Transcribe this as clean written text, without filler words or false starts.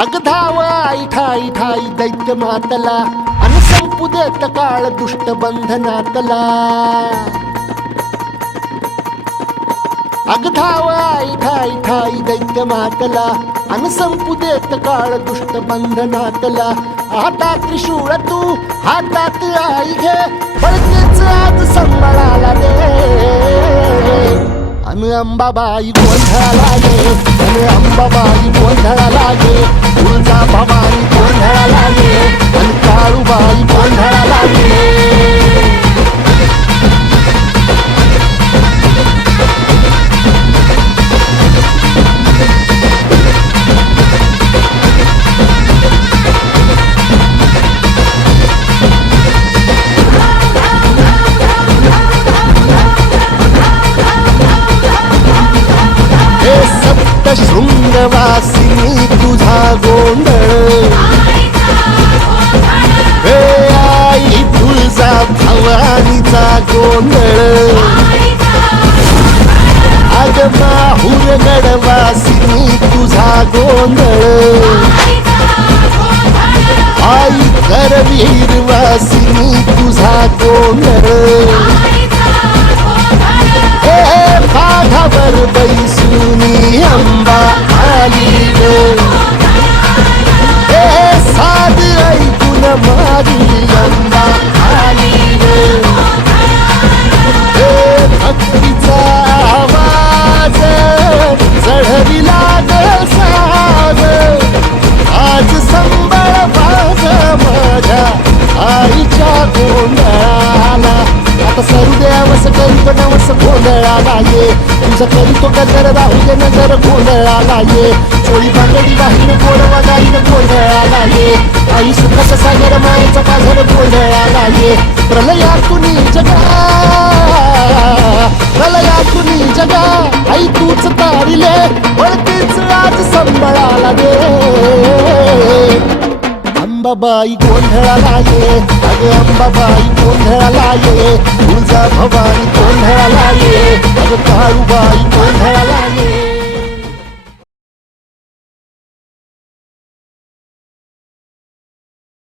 अग धाव आई ठाई ठाई दैत्य मातला अन संपू देत काळ दुष्ट बंधनातला। अग धाव आई ठाई ठाई दैत्य मातला अन संपू देत काळ दुष्ट बंधनातला। आता त्रिशूळ तू हातात आई घे पळतेच आज संबळाला दे। अन अंबाबाई गोंधळाला गे अन अंबाबाई गोंधळाला गे तुळजा भवानी गोंधळाला गे अन काळूबाई गोंधळाला गे। शृंगवासिनी तुझा गोंधळ हे आई तुळजा भवानीचा गोंधळ। अग माहूर गडवासिनी तुझा गोंधळ आई करवीर वासिनी तुझा गोंधळ। पाघावर बैसुनी अंबा आली ग साध ऐकून माझी अंबा आली ग। भक्तीचा आवाज चढविला ग साग आज संबळ बाज माझ्या आईच्या गोंधळाला। आता सरू देवस करीतो नवस गोंधळाला ये तुझं करीतो गजर राहू दे नजर गोंधळाला ये। चोळी बांगडी वाहीन गोडवा गाईन गोंधळाला ये आई सुखाचा सागर मायेचा पाझर गोंधळाला ये। प्रलयातुनी जगा प्रलयातुनी जगा आई तूच तारिले वळतीच आज संबळाला दे। अंबाबाई गोंधळाला ये अग अंबाबाई गोंधळाला ये तुळजा भवानी गोंधळाला ये अग काळूबाई गोंधळाला